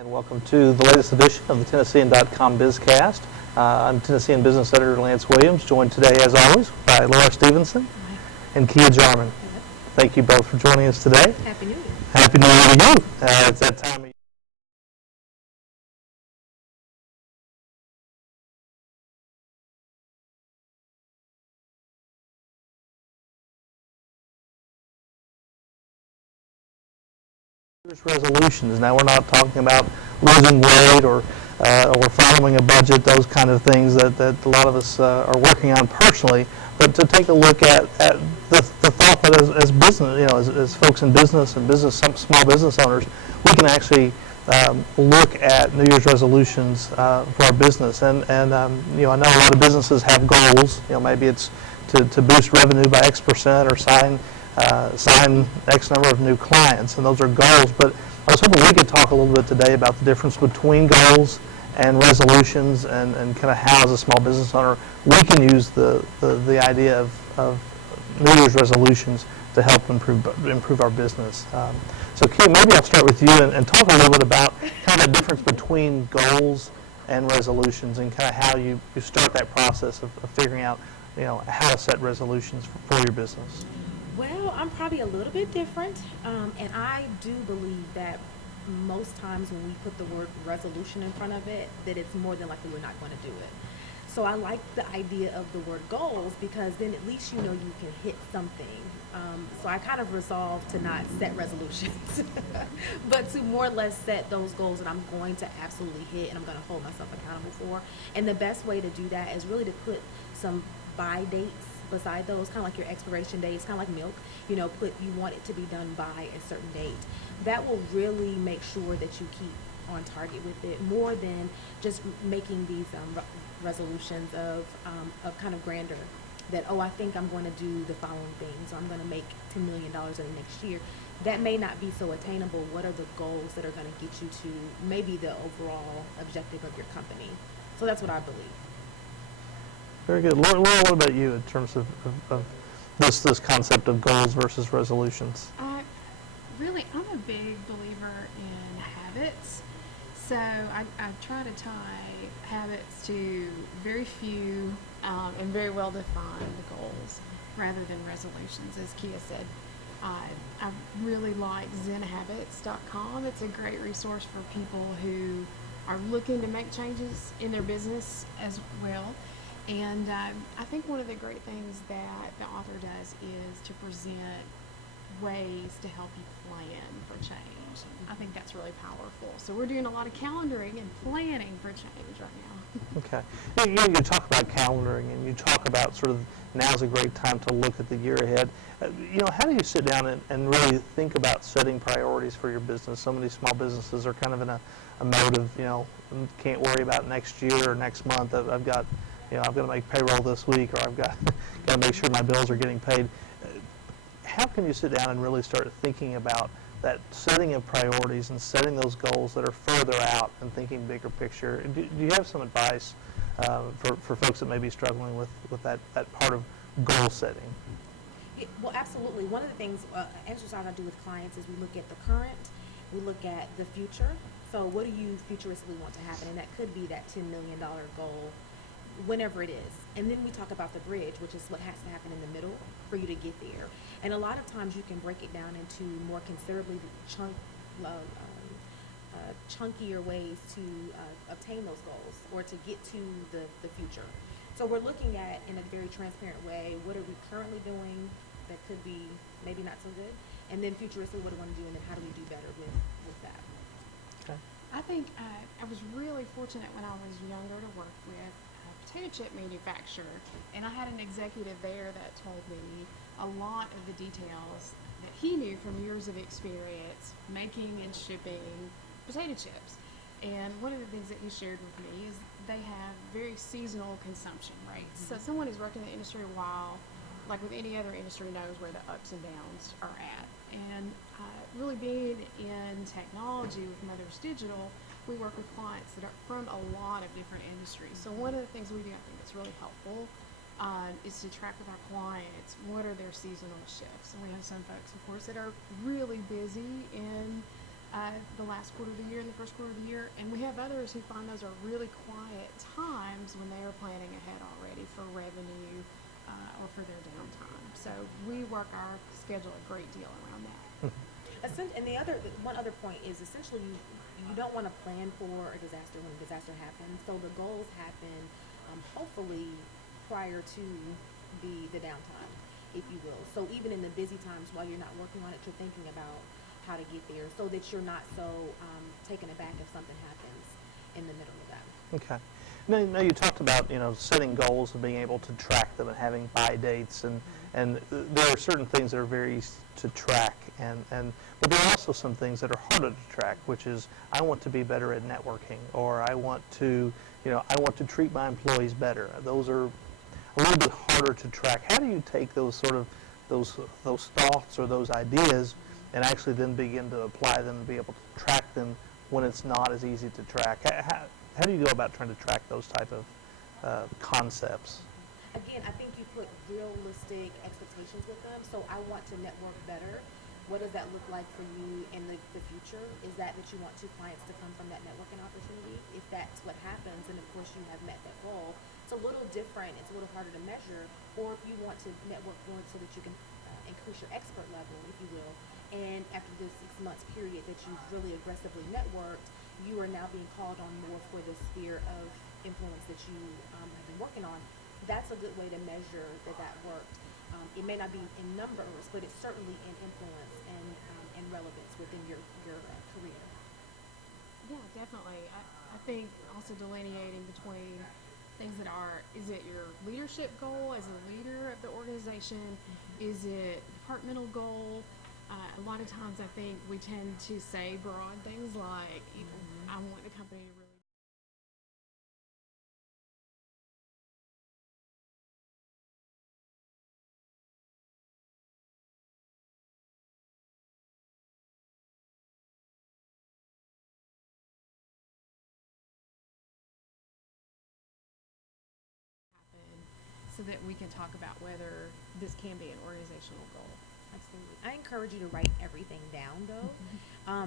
And welcome to the latest edition of the Tennessean.com BizCast. I'm Tennessean business editor Lance Williams, joined today, as always, by Lora Stevenson and Kia Jarmon. Yep. Thank you both for joining us today. Happy New Year. Happy New Year to you. It's that time of year. Resolutions. Now we're not talking about losing weight or following a budget, those kind of things that a lot of us are working on personally, but to take a look at the thought that as business, as folks in business and some small business owners, we can actually look at New Year's resolutions for our business. And I know a lot of businesses have goals. Maybe it's to boost revenue by X% or sign X number of new clients, and those are goals. But I was hoping we could talk a little bit today about the difference between goals and resolutions, and kind of how, as a small business owner, we can use the idea of New Year's resolutions to help improve our business. So, Kim, maybe I'll start with you and talk a little bit about kind of the difference between goals and resolutions, and kind of how you start that process of figuring out how to set resolutions for your business. Well, I'm probably a little bit different, and I do believe that most times when we put the word resolution in front of it, that it's more than likely we're not going to do it. So I like the idea of the word goals, because then at least you can hit something. So I kind of resolved to not set resolutions, but to more or less set those goals that I'm going to absolutely hit and I'm going to hold myself accountable for. And the best way to do that is really to put some buy dates beside those, kind of like your expiration dates, kind of like milk. You want it to be done by a certain date. That will really make sure that you keep on target with it, more than just making these resolutions of kind of grandeur. That, I think I'm going to do the following things, or I'm going to make $10 million in the next year. That may not be so attainable. What are the goals that are going to get you to maybe the overall objective of your company? So that's what I believe. Very good. Lora, what about you in terms of this concept of goals versus resolutions? Really, I'm a big believer in habits. So I try to tie habits to very few and very well-defined goals rather than resolutions. As Kia said, I really like ZenHabits.com. It's a great resource for people who are looking to make changes in their business as well. And I think one of the great things that the author does is to present ways to help you plan for change. I think that's really powerful. So we're doing a lot of calendaring and planning for change right now. Okay. You talk about calendaring, and you talk about sort of now's a great time to look at the year ahead. How do you sit down and really think about setting priorities for your business? So many small businesses are kind of in a mode of, can't worry about next year or next month. I've got to make payroll this week, or I've got to make sure my bills are getting paid. How can you sit down and really start thinking about that setting of priorities and setting those goals that are further out and thinking bigger picture? Do you have some advice for folks that may be struggling with that part of goal setting? Well, absolutely. One of the things, exercise I do with clients is we look at the current, we look at the future. So what do you futuristically want to happen? And that could be that $10 million goal, whenever it is. And then we talk about the bridge, which is what has to happen in the middle for you to get there. And a lot of times you can break it down into more considerably chunkier ways to obtain those goals, or to get to the future. So we're looking at, in a very transparent way, what are we currently doing that could be maybe not so good, and then futuristically, what do we want to do, and then how do we do better with that? Okay. I think I was really fortunate when I was younger to work with a potato chip manufacturer, and I had an executive there that told me a lot of the details that he knew from years of experience making and shipping potato chips. And one of the things that he shared with me is they have very seasonal consumption rates. So someone who's worked in the industry a while, like with any other industry, knows where the ups and downs are at. And really being in technology with Mother's Digital, we work with clients that are from a lot of different industries. So one of the things we do, I think, that's really helpful is to track with our clients what are their seasonal shifts. And we have some folks, of course, that are really busy in the last quarter of the year and the first quarter of the year. And we have others who find those are really quiet times when they are planning ahead already for revenue or for their downtime. So we work our schedule a great deal around that. And one other point is essentially you don't want to plan for a disaster when a disaster happens. So the goals happen hopefully prior to the downtime, if you will. So even in the busy times while you're not working on it, you're thinking about how to get there so that you're not so taken aback if something happens in the middle of that. Okay. Now you talked about, setting goals and being able to track them and having buy dates, and there are certain things that are very easy to track, but there are also some things that are harder to track, which is I want to be better at networking, or I want to treat my employees better. Those are a little bit harder to track. How do you take those those thoughts or those ideas and actually then begin to apply them and be able to track them when it's not as easy to track? How do you go about trying to track those type of concepts? Again, I think you put realistic expectations with them. So I want to network better. What does that look like for you in the future? Is that you want two clients to come from that networking opportunity? If that's what happens, and of course you have met that goal, it's a little different. It's a little harder to measure. Or if you want to network more so that you can increase your expert level, if you will, and after this 6 months period that you've really aggressively networked, you are now being called on more for the sphere of influence that you have been working on. That's a good way to measure that worked. It may not be in numbers, but it's certainly in influence and relevance within your career. Yeah, definitely. I think also delineating between things that are, is it your leadership goal as a leader of the organization? Is it departmental goal? A lot of times I think we tend to say broad things like, I want the company to really happen so that we can talk about whether this can be an organizational goal. Absolutely. I encourage you to write everything down, though.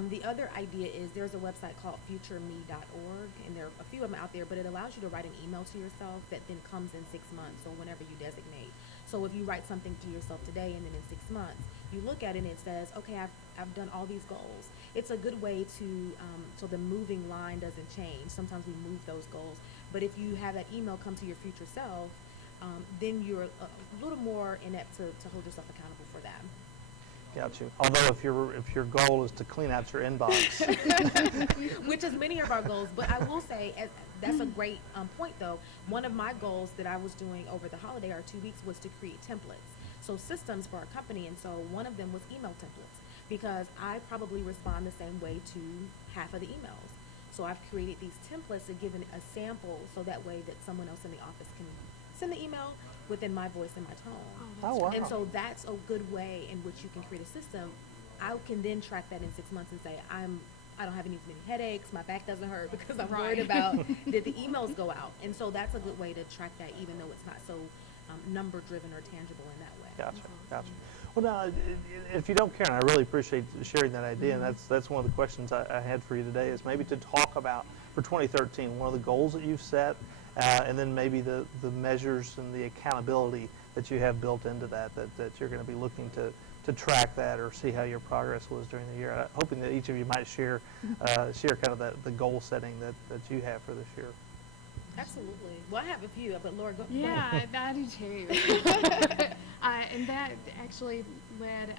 The other idea is there's a website called FutureMeorg, and there are a few of them out there, but it allows you to write an email to yourself that then comes in 6 months or whenever you designate. So if you write something to yourself today and then in 6 months, you look at it and it says, okay, I've done all these goals. It's a good way to, so the moving line doesn't change. Sometimes we move those goals, but if you have that email come to your future self, then you're a little more inept to hold yourself accountable for that. Got you. Although if your goal is to clean out your inbox, which is many of our goals, but I will say that's a great point though. One of my goals that I was doing over the holiday or 2 weeks was to create templates, so systems for our company, and so one of them was email templates because I probably respond the same way to half of the emails. So I've created these templates to give a sample so that way that someone else in the office can send the email within my voice and my tone. Oh, wow. And so that's a good way in which you can create a system. I can then track that in 6 months and say, I don't have any many headaches, my back doesn't hurt because I'm worried about did the emails go out. And so that's a good way to track that even though it's not so number driven or tangible in that way. Gotcha. Well, now, if you don't care, and I really appreciate sharing that idea, and that's one of the questions I had for you today is maybe to talk about for 2013, one of the goals that you've set, and then maybe the measures and the accountability that you have built into that you're going to be looking to track that or see how your progress was during the year. Hoping that each of you might share kind of the goal setting that you have for this year. Absolutely. Well, I have a few, but Laura, go. Yeah, I do too. And that actually led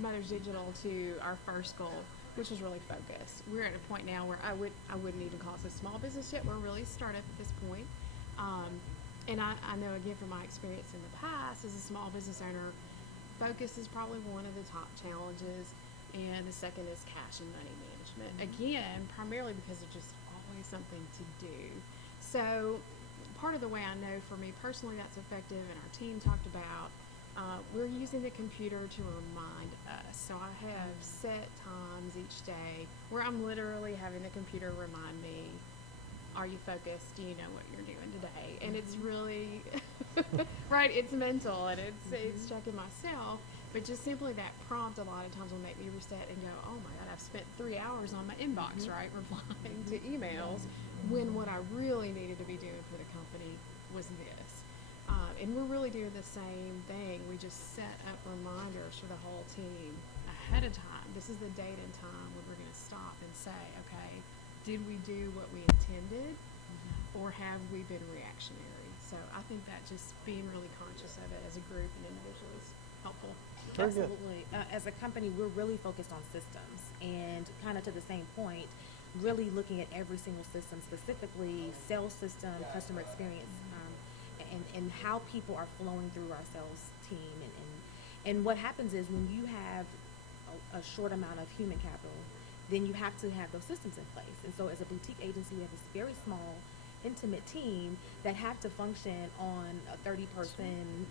Mothers Digital to our first goal, which was really focused. We're at a point now where I wouldn't even call us a small business yet. We're really a startup at this point. And I know, again, from my experience in the past as a small business owner, focus is probably one of the top challenges. And the second is cash and money management. Again, primarily because there's just always something to do. So part of the way I know for me personally that's effective, and our team talked about, we're using the computer to remind us. So I have set times each day where I'm literally having the computer remind me, are you focused? Do you know what you're doing today? And it's really, right, it's mental, and it's checking myself. But just simply that prompt a lot of times will make me reset and go, oh my God, I've spent 3 hours on my inbox, right, replying to emails, when what I really needed to be doing for the company was this. And we're really doing the same thing. We just set up reminders for the whole team ahead of time. This is the date and time when we're going to stop and say, okay, did we do what we intended, or have we been reactionary? So I think that just being really conscious of it as a group and individual is helpful. Very good. Absolutely. As a company, we're really focused on systems, and kind of to the same point, really looking at every single system, specifically sales system, customer experience, and how people are flowing through our sales team. And what happens is when you have a short amount of human capital, then you have to have those systems in place. And so as a boutique agency, we have this very small, intimate team that have to function on a 30-person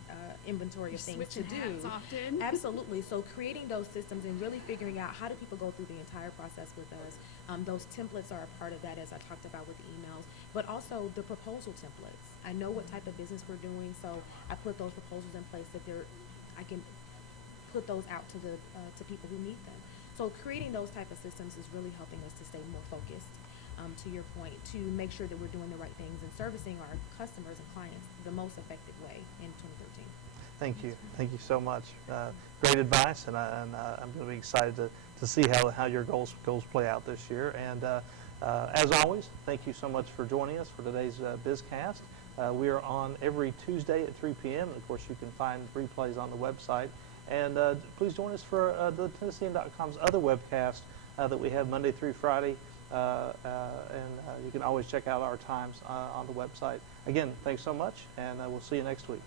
inventory of things to do. Hats often. Absolutely. So creating those systems and really figuring out how do people go through the entire process with us. Those templates are a part of that, as I talked about with the emails, but also the proposal templates. I know what type of business we're doing, so I put those proposals in place that I can put those out to the to people who need them. So creating those type of systems is really helping us to stay more focused. To your point, to make sure that we're doing the right things and servicing our customers and clients the most effective way in 2013. Thank you. Thank you so much. Great advice, and I'm going to be excited to see how your goals play out this year. And as always, thank you so much for joining us for today's BizCast. We are on every Tuesday at 3 p.m. And of course, you can find replays on the website. And please join us for the Tennessean.com's other webcast that we have Monday through Friday. And you can always check out our times on the website. Again, thanks so much, and we'll see you next week.